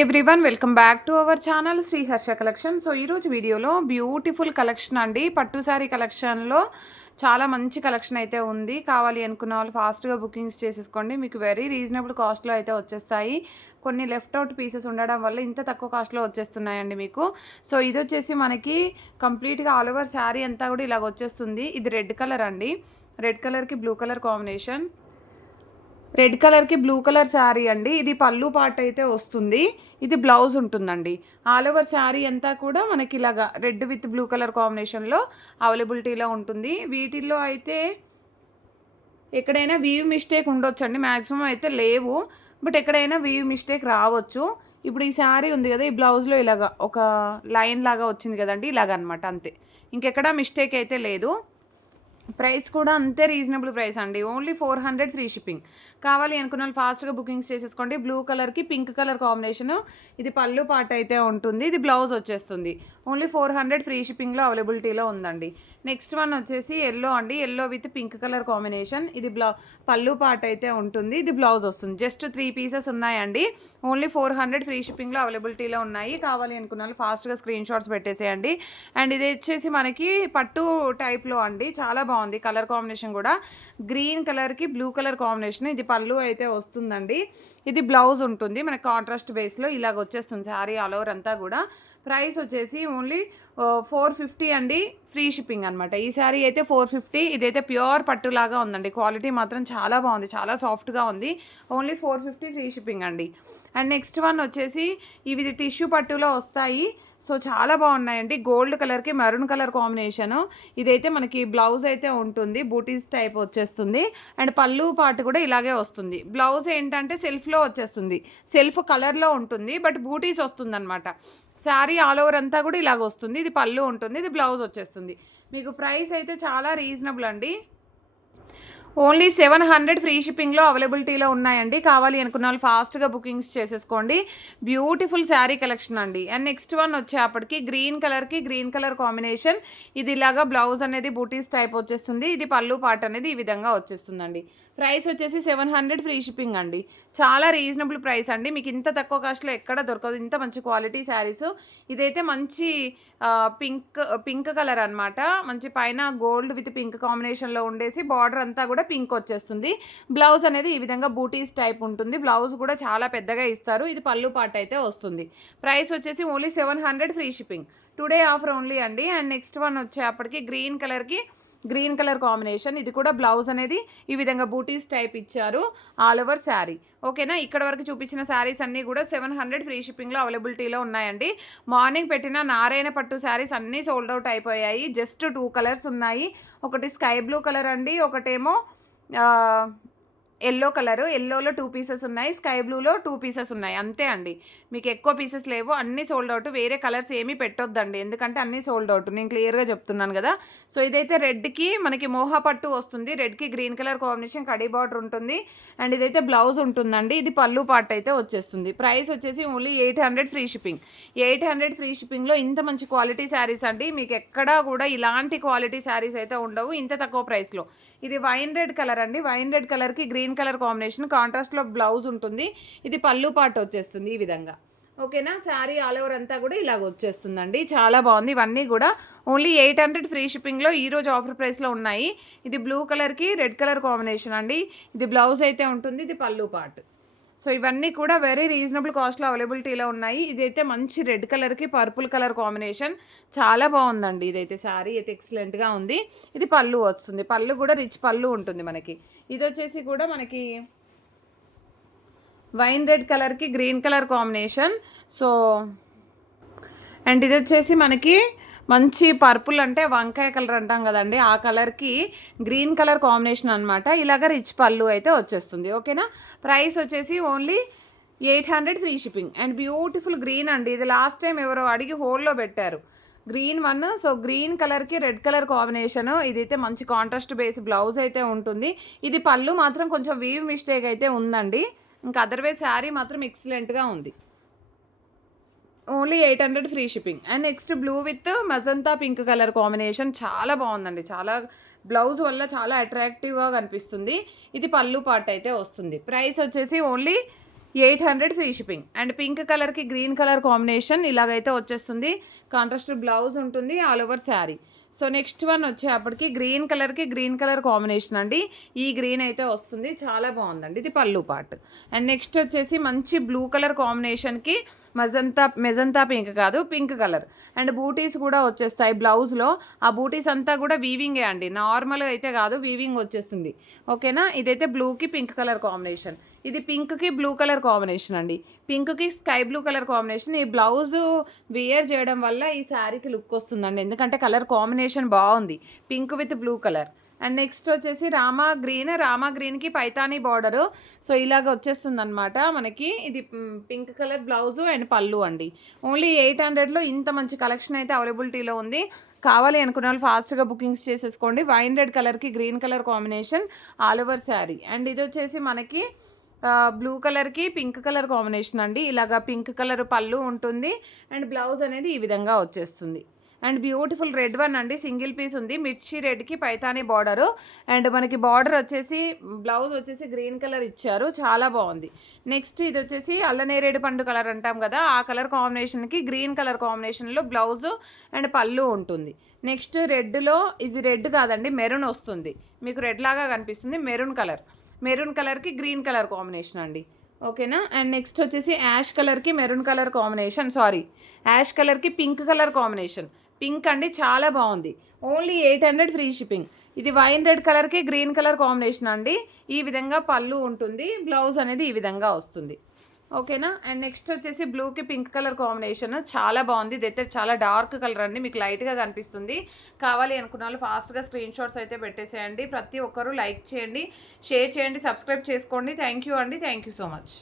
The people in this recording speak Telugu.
Everyone welcome back to our channel Shri Harsha collection. So ఈరోజు వీడియోలో బ్యూటిఫుల్ కలెక్షన్ అండి, పట్టు శారీ కలెక్షన్లో చాలా మంచి కలెక్షన్ అయితే ఉంది. కావాలి అనుకున్న వాళ్ళు ఫాస్ట్గా బుకింగ్స్ చేసేసుకోండి. మీకు వెరీ రీజనబుల్ కాస్ట్లో అయితే వచ్చేస్తాయి. కొన్ని లెఫ్ట్ అవుట్ పీసెస్ ఉండడం వల్ల ఇంత తక్కువ కాస్ట్లో వచ్చేస్తున్నాయండి మీకు. సో ఇది వచ్చేసి మనకి కంప్లీట్గా ఆల్ ఓవర్ శారీ అంతా కూడా ఇలాగ వచ్చేస్తుంది. ఇది రెడ్ కలర్ అండి, రెడ్ కలర్కి బ్లూ కలర్ కాంబినేషన్. రెడ్ కలర్కి బ్లూ కలర్ శారీ అండి. ఇది పళ్ళు పార్ట్ అయితే వస్తుంది, ఇది బ్లౌజ్ ఉంటుందండి. ఆల్ ఓవర్ శారీ అంతా కూడా మనకి ఇలాగా రెడ్ విత్ బ్లూ కలర్ కాంబినేషన్లో అవైలబిలిటీలో ఉంటుంది. వీటిల్లో అయితే ఎక్కడైనా వీవ్ మిస్టేక్ ఉండొచ్చండి, మ్యాక్సిమం అయితే లేవు, బట్ ఎక్కడైనా వీవ్ మిస్టేక్ రావచ్చు. ఇప్పుడు ఈ శారీ ఉంది కదా, ఈ బ్లౌజ్లో ఇలాగా ఒక లైన్ లాగా వచ్చింది కదండి, ఇలాగ అనమాట, అంతే. ఇంకెక్కడా మిస్టేక్ అయితే లేదు. ప్రైస్ కూడా అంతే రీజనబుల్ ప్రైస్ అండి, ఓన్లీ 400 ఫ్రీ షిప్పింగ్. కావాలి అనుకున్న వాళ్ళు ఫాస్ట్గా బుకింగ్స్ చేసేసుకోండి. బ్లూ కలర్కి పింక్ కలర్ కాంబినేషను, ఇది పళ్ళు పార్ట్ అయితే ఉంటుంది, ఇది బ్లౌజ్ వచ్చేస్తుంది. ఓన్లీ 400 ఫ్రీ షిప్పింగ్లో అవైలబిలిటీలో ఉందండి. నెక్స్ట్ వన్ వచ్చేసి ఎల్లో అండి, yellow with pink colour combination. ఇది పళ్ళు పార్ట్ అయితే ఉంటుంది, ఇది బ్లౌజ్ వస్తుంది. జస్ట్ 3 పీసెస్ ఉన్నాయండి, ఓన్లీ 400 ఫ్రీ షిప్పింగ్లో అవైలబిలిటీలో ఉన్నాయి. కావాలి అనుకున్న వాళ్ళు ఫాస్ట్గా స్క్రీన్ షాట్స్ పెట్టేసేయండి. అండ్ ఇది వచ్చేసి మనకి పట్టు టైప్లో అండి, చాలా బాగుంది కలర్ కాంబినేషన్ కూడా. గ్రీన్ కలర్కి బ్లూ కలర్ కాంబినేషన్, ఇది పళ్ళు అయితే వస్తుందండి, ఇది బ్లౌజ్ ఉంటుంది. మనకి కాంట్రాస్ట్ బేస్లో ఇలాగ వచ్చేస్తుంది శారీ ఆల్ ఓవర్ అంతా కూడా. ప్రైస్ వచ్చేసి ఓన్లీ 450 అండి, ఫ్రీ షిప్పింగ్ అనమాట. ఈ శారీ అయితే 450. ఇదైతే ప్యూర్ పట్టులాగా ఉందండి, క్వాలిటీ మాత్రం చాలా బాగుంది, చాలా సాఫ్ట్గా ఉంది. ఓన్లీ 450 ఫ్రీ షిప్పింగ్ అండి. అండ్ నెక్స్ట్ వన్ వచ్చేసి ఇవి టిష్యూ పట్టులో వస్తాయి. సో చాలా బాగున్నాయండి, గోల్డ్ కలర్కి మెరూన్ కలర్ కాంబినేషను. ఇదైతే మనకి బ్లౌజ్ అయితే ఉంటుంది, బూటీస్ టైప్ వచ్చేస్తుంది. అండ్ పళ్ళు పార్ట్ కూడా ఇలాగే వస్తుంది. బ్లౌజ్ ఏంటంటే సెల్ఫ్లో వచ్చేస్తుంది, సెల్ఫ్ కలర్లో ఉంటుంది, బట్ బూటీస్ వస్తుంది అనమాట. శారీ ఆల్ ఓవర్ అంతా కూడా ఇలాగ వస్తుంది. ఇది పళ్ళు ఉంటుంది, ఇది బ్లౌజ్ వచ్చేస్తుంది. మీకు ప్రైస్ అయితే చాలా రీజనబుల్ అండి, ఓన్లీ 700 ఫ్రీ షిప్పింగ్లో అవైలబిలిటీలో ఉన్నాయండి. కావాలి అనుకున్న వాళ్ళు ఫాస్ట్గా బుకింగ్స్ చేసేసుకోండి. బ్యూటిఫుల్ శారీ కలెక్షన్ అండి. అండ్ నెక్స్ట్ వన్ వచ్చేప్పటికి గ్రీన్ కలర్కి గ్రీన్ కలర్ కాంబినేషన్. ఇది ఇలాగా బ్లౌజ్ అనేది బూటీస్ టైప్ వచ్చేస్తుంది, ఇది పళ్ళు పార్ట్ అనేది ఈ విధంగా వచ్చేస్తుందండి. ప్రైస్ వచ్చేసి 700 ఫ్రీ షిప్పింగ్ అండి, చాలా రీజనబుల్ ప్రైస్ అండి. మీకు ఇంత తక్కువ కాస్ట్లో ఎక్కడ దొరకదు, ఇంత మంచి క్వాలిటీ శారీస్. ఇదైతే మంచి పింక్ కలర్ అనమాట, మంచి పైన గోల్డ్ విత్ పింక్ కాంబినేషన్లో ఉండేసి బార్డర్ అంతా కూడా పింక్ వచ్చేస్తుంది. బ్లౌజ్ అనేది ఈ విధంగా బూటీస్ టైప్ ఉంటుంది, బ్లౌజ్ కూడా చాలా పెద్దగా ఇస్తారు. ఇది పళ్ళు పార్ట్ అయితే వస్తుంది. ప్రైస్ వచ్చేసి only 700 free shipping, today offer only అండి. అండ్ నెక్స్ట్ వన్ వచ్చేప్పటికి గ్రీన్ కలర్కి గ్రీన్ కలర్ కాంబినేషన్. ఇది కూడా బ్లౌజ్ అనేది ఈ విధంగా బూటీస్ టైప్ ఇచ్చారు ఆల్ ఓవర్ శారీ. ఓకేనా, ఇక్కడ వరకు చూపించిన శారీస్ అన్నీ కూడా 700 ఫ్రీ షిప్పింగ్లో అవైలబిలిటీలో ఉన్నాయండి. మార్నింగ్ పెట్టిన నారాయణ పట్టు శారీస్ అన్నీ సోల్డ్ అవుట్ అయిపోయాయి. జస్ట్ 2 కలర్స్ ఉన్నాయి, ఒకటి స్కై బ్లూ కలర్ అండి, ఒకటేమో ఎల్లో కలరు. ఎల్లోలో 2 పీసెస్ ఉన్నాయి, స్కై బ్లూలో 2 పీసెస్ ఉన్నాయి, అంతే అండి. మీకు ఎక్కువ పీసెస్ లేవు, అన్నీ సోల్డ్ అవుట్. వేరే కలర్స్ ఏమీ పెట్టొద్దండి, ఎందుకంటే అన్నీ సోల్డ్ అవుట్, నేను క్లియర్గా చెప్తున్నాను కదా. సో ఇదైతే రెడ్కి మనకి మోహా పట్టు వస్తుంది, రెడ్కి గ్రీన్ కలర్ కాంబినేషన్, కడీ బార్డర్ ఉంటుంది. అండ్ ఇదైతే బ్లౌజ్ ఉంటుందండి, ఇది పళ్ళు పార్ట్ అయితే వచ్చేస్తుంది. ప్రైస్ వచ్చేసి ఓన్లీ 800 ఫ్రీ షిప్పింగ్. 800 ఫ్రీ షిప్పింగ్లో ఇంత మంచి క్వాలిటీ శారీస్ అండి, మీకు ఎక్కడా కూడా ఇలాంటి క్వాలిటీ శారీస్ అయితే ఉండవు ఇంత తక్కువ ప్రైస్లో. ఇది వైన్ రెడ్ కలర్ అండి, వైన్ రెడ్ కలర్కి గ్రీన్ కలర్ కాంబినేషన్, కాంట్రాస్ట్లో బ్లౌజ్ ఉంటుంది, ఇది పళ్ళు పార్ట్ వచ్చేస్తుంది ఈ విధంగా. ఓకేనా, శారీ ఆల్ ఓవర్ అంతా కూడా ఇలాగ వచ్చేస్తుందండి, చాలా బాగుంది. ఇవన్నీ కూడా ఓన్లీ 800 ఫ్రీ షిప్పింగ్లో ఈరోజు ఆఫర్ ప్రైస్లో ఉన్నాయి. ఇది బ్లూ కలర్కి రెడ్ కలర్ కాంబినేషన్ అండి, ఇది బ్లౌజ్ అయితే ఉంటుంది, ఇది పళ్ళు పార్ట్. సో ఇవన్నీ కూడా వెరీ రీజనబుల్ కాస్ట్లో అవైలబిలిటీలో ఉన్నాయి. ఇదైతే మంచి రెడ్ కలర్కి పర్పుల్ కలర్ కాంబినేషన్, చాలా బాగుందండి. ఇదైతే శారీ అయితే ఎక్సలెంట్గా ఉంది. ఇది పళ్ళు వస్తుంది, పళ్ళు కూడా రిచ్ పళ్ళు ఉంటుంది మనకి. ఇది వచ్చేసి కూడా మనకి వైన్ రెడ్ కలర్కి green colour combination. So and ఇది వచ్చేసి మనకి మంచి పర్పుల్ అంటే వంకాయ కలర్ అంటాం కదండి, ఆ కలర్కి గ్రీన్ కలర్ కాంబినేషన్ అనమాట. ఇలాగ రిచ్ పళ్ళు అయితే వచ్చేస్తుంది. ఓకేనా, ప్రైస్ వచ్చేసి only 800 free shipping. And beautiful green అండి, ఇది లాస్ట్ టైం ఎవరో అడిగి హోల్లో పెట్టారు, గ్రీన్ వన్. సో గ్రీన్ కలర్కి రెడ్ కలర్ కాంబినేషను. ఇదైతే మంచి కాంట్రాస్ట్ బేస్ బ్లౌజ్ అయితే ఉంటుంది. ఇది పళ్ళు మాత్రం కొంచెం వీవ్ మిస్టేక్ అయితే ఉందండి, ఇంకా అదర్వైజ్ శారీ మాత్రం ఎక్సలెంట్గా ఉంది. Only 800 free shipping. And next blue with magenta pink colour combination, చాలా బాగుందండి, చాలా బ్లౌజ్ వల్ల చాలా అట్రాక్టివ్గా కనిపిస్తుంది. ఇది పళ్ళు పార్ట్ అయితే వస్తుంది. ప్రైస్ వచ్చేసి only 800 free shipping. And pink కలర్కి గ్రీన్ కలర్ కాంబినేషన్ ఇలాగైతే వచ్చేస్తుంది. కాంట్రాస్ట్ బ్లౌజ్ ఉంటుంది, all over sari. So next one వచ్చేప్పటికి గ్రీన్ కలర్కి గ్రీన్ కలర్ కాంబినేషన్ అండి. ఈ గ్రీన్ అయితే వస్తుంది, చాలా బాగుందండి. ఇది పళ్ళు పార్ట్. అండ్ నెక్స్ట్ వచ్చేసి మంచి బ్లూ కలర్ కాంబినేషన్కి మెజంతా పింక్ కాదు, పింక్ కలర్. అండ్ బూటీస్ కూడా వచ్చేస్తాయి బ్లౌజ్లో. ఆ బూటీస్ అంతా కూడా వీవింగే అండి, నార్మల్గా అయితే కాదు, వీవింగ్ వచ్చేస్తుంది. ఓకేనా. ఇదైతే బ్లూకి పింక్ కలర్ కాంబినేషన్. ఇది పింక్కి బ్లూ కలర్ కాంబినేషన్ అండి. పింక్కి స్కై బ్లూ కలర్ కాంబినేషన్. ఈ బ్లౌజు వియర్ చేయడం వల్ల ఈ శారీకి లుక్ వస్తుందండి, ఎందుకంటే కలర్ కాంబినేషన్ బాగుంది, pink with blue colour. And next వచ్చేసి రామా గ్రీన్కి పైతానీ బార్డరు. సో ఇలాగ వచ్చేస్తుంది అనమాట మనకి. ఇది పింక్ కలర్ బ్లౌజు అండ్ పళ్ళు అండి. ఓన్లీ 800లో ఇంత మంచి కలెక్షన్ అయితే అవైలబిలిటీలో ఉంది. కావాలి అనుకున్న వాళ్ళు ఫాస్ట్గా బుకింగ్స్ చేసేసుకోండి. వైన్ రెడ్ కలర్కి green colour combination, all over sari. And ఇది వచ్చేసి మనకి బ్లూ కలర్కి పింక్ కలర్ కాంబినేషన్ అండి. ఇలాగా పింక్ కలర్ పళ్ళు ఉంటుంది అండ్ బ్లౌజ్ అనేది ఈ విధంగా వచ్చేస్తుంది. అండ్ బ్యూటిఫుల్ రెడ్ వన్ అండి, సింగిల్ పీస్ ఉంది. మిర్చి రెడ్కి పైతానీ బార్డరు. అండ్ మనకి బార్డర్ వచ్చేసి బ్లౌజ్ వచ్చేసి గ్రీన్ కలర్ ఇచ్చారు, చాలా బాగుంది. నెక్స్ట్ ఇది వచ్చేసి అల్లనేరేడు పండు కలర్ అంటాం కదా, ఆ కలర్ కాంబినేషన్కి గ్రీన్ కలర్ కాంబినేషన్లో బ్లౌజు అండ్ పళ్ళు ఉంటుంది. నెక్స్ట్ రెడ్లో, ఇది రెడ్ కాదండి, మెరూన్ వస్తుంది. మీకు రెడ్ లాగా కనిపిస్తుంది, మెరూన్ కలర్కి గ్రీన్ కలర్ కాంబినేషన్ అండి. ఓకేనా. అండ్ నెక్స్ట్ వచ్చేసి యాష్ కలర్కి మెరూన్ కలర్ కాంబినేషన్, యాష్ కలర్కి పింక్ కలర్ కాంబినేషన్. పింక్ అండి, చాలా బాగుంది. Only 800 free shipping. ఇది వైన్ రెడ్ కలర్కి గ్రీన్ కలర్ కాంబినేషన్ అండి. ఈ విధంగా పళ్ళు ఉంటుంది, బ్లౌజ్ అనేది ఈ విధంగా వస్తుంది. ఓకేనా. అండ్ నెక్స్ట్ వచ్చేసి బ్లూకి పింక్ కలర్ కాంబినేషన్, చాలా బాగుంది. ఇదైతే చాలా డార్క్ కలర్ అండి, మీకు లైట్గా కనిపిస్తుంది. కావాలి అనుకున్న వాళ్ళు ఫాస్ట్గా స్క్రీన్ షాట్స్ అయితే పెట్టేసేయండి. ప్రతి ఒక్కరూ లైక్ చేయండి, షేర్ చేయండి, సబ్స్క్రైబ్ చేసుకోండి. థ్యాంక్ యూ అండి, థ్యాంక్ యూ సో మచ్.